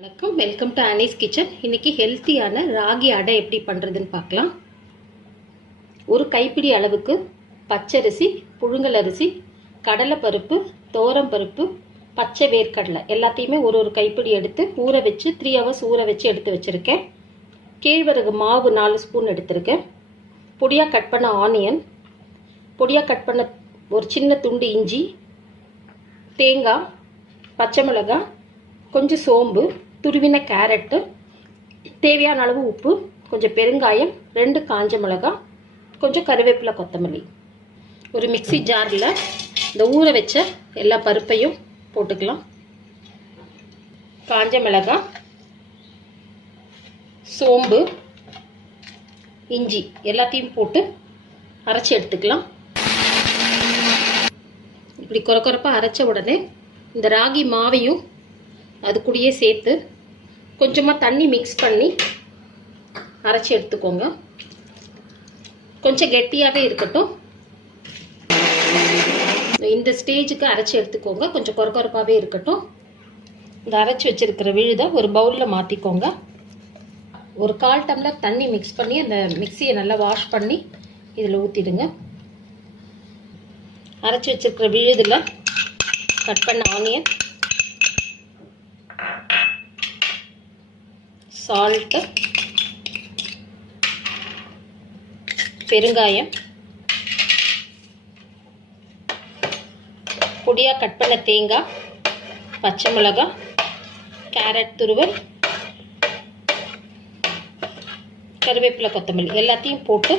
வணக்கம், welcome to Annie's kitchen. இன்னைக்கு ஹெல்த்தியான ராகி அடை எப்படி பண்ணுறதுன்னு பார்க்கலாம். ஒரு கைப்பிடி அளவுக்கு பச்சரிசி, புழுங்கல் அரிசி, கடலைப்பருப்பு, பருப்பு, பச்சை வேர்க்கடலை எல்லாத்தையுமே ஒரு கைப்பிடி எடுத்து ஊற வச்சு 3 hours ஊற வச்சு எடுத்து வச்சுருக்கேன். கேழ்வரகு மாவு 4 ஸ்பூன் எடுத்திருக்கேன். பொடியாக கட் பண்ண ஆனியன், பொடியாக கட் பண்ண ஒரு சின்ன துண்டு இஞ்சி, தேங்காய், பச்சை மிளகாய், கொஞ்சம் சோம்பு, துருவின கேரட்டு, தேவையான அளவு உப்பு, கொஞ்சம் பெருங்காயம், 2 காஞ்ச மிளகாய், கொஞ்சம் கருவேப்பிலை, கொத்தமல்லி. ஒரு மிக்ஸி ஜாரில் இந்த ஊற வச்ச எல்லா பருப்பையும் போட்டுக்கலாம். காஞ்ச மிளகாய், சோம்பு, இஞ்சி எல்லாத்தையும் போட்டு அரைச்சி எடுத்துக்கலாம். இப்படி கொரப்பாக அரைச்ச உடனே இந்த ராகி மாவையும் அது கூடயே சேர்த்து கொஞ்சமாக தண்ணி மிக்ஸ் பண்ணி அரைச்சி எடுத்துக்கோங்க. கொஞ்சம் கெட்டியாகவே இருக்கட்டும். இந்த ஸ்டேஜுக்கு அரைச்சி எடுத்துக்கோங்க. கொஞ்சம் கொரப்பாகவே இருக்கட்டும். இந்த அரைச்சி வச்சிருக்கிற விழுதை ஒரு பவுலில் மாற்றிக்கோங்க. ஒரு 1/4 டம்ளர் தண்ணி மிக்ஸ் பண்ணி அந்த மிக்சியை நல்லா வாஷ் பண்ணி இதில் ஊற்றிடுங்க. அரைச்சி வச்சிருக்கிற விழுதில் கட் பண்ண ஆனியன், சால்ட்டு, பெருங்காயம், பொடியாக கட் பண்ண தேங்காய், பச்சை மிளகாய், கேரட் துருவல், கருவேப்பிலை, கொத்தமல்லி எல்லாத்தையும் போட்டு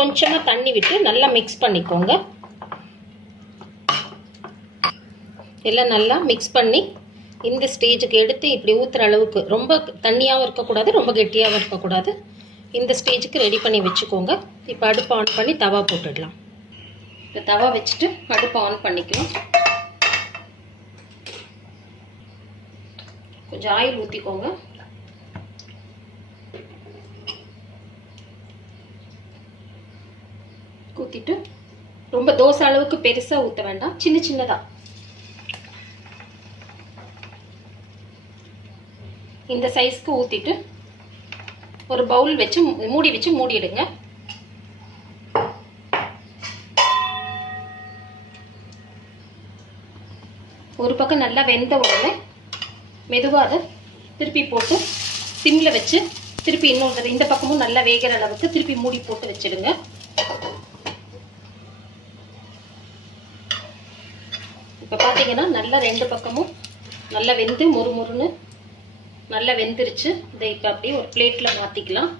கொஞ்சமாக தண்ணி விட்டு நல்லா மிக்ஸ் பண்ணிக்கோங்க. எல்லாம் நல்லா மிக்ஸ் பண்ணி இந்த ஸ்டேஜுக்கு எடுத்து இப்படி ஊற்றுற அளவுக்கு, ரொம்ப தண்ணியாகவும் இருக்கக்கூடாது, ரொம்ப கெட்டியாகவும் இருக்கக்கூடாது. இந்த ஸ்டேஜுக்கு ரெடி பண்ணி வச்சுக்கோங்க. இப்போ அடுப்பு ஆன் பண்ணி தவா போட்டுடலாம். இப்போ தவா வச்சுட்டு அடுப்பு ஆன் பண்ணிக்கலாம். கொஞ்சம் ஆயில் ஊற்றிக்கோங்க. ஊற்றிட்டு ரொம்ப தோசை அளவுக்கு பெருசாக ஊற்ற வேண்டாம், சின்ன சின்னதாக இந்த சைஸ்க்கு ஊற்றிட்டு ஒரு பவுல் வச்சு மூடி வச்சு மூடிடுங்க. ஒரு பக்கம் நல்லா வெந்த உடனே மெதுவாக அதை திருப்பி போட்டு சிம்மில் வச்சு திருப்பி இன்னொரு இந்த பக்கமும் நல்லா வேகிற அளவுக்கு திருப்பி மூடி போட்டு வச்சிடுங்க. இப்போ பார்த்தீங்கன்னா நல்லா 2 பக்கமும் நல்லா வெந்து மொறுமொறுன்னு நல்லா வெந்துருச்சு. இதை இப்போ அப்படியே ஒரு பிளேட்டில் மாற்றிக்கலாம்.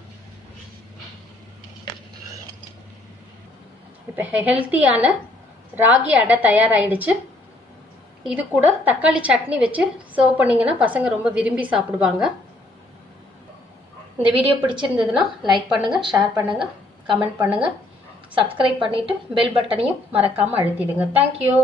இப்போ ஹெல்த்தியான ராகி அடை தயாராகிடுச்சு. இது கூட தக்காளி சட்னி வச்சு சர்வ் பண்ணிங்கன்னா பசங்க ரொம்ப விரும்பி சாப்பிடுவாங்க. இந்த வீடியோ பிடிச்சிருந்ததுன்னா லைக் பண்ணுங்கள், ஷேர் பண்ணுங்கள், கமெண்ட் பண்ணுங்கள், சப்ஸ்கிரைப் பண்ணிவிட்டு பெல் பட்டனையும் மறக்காமல் அழுத்திடுங்க. தேங்க்யூ.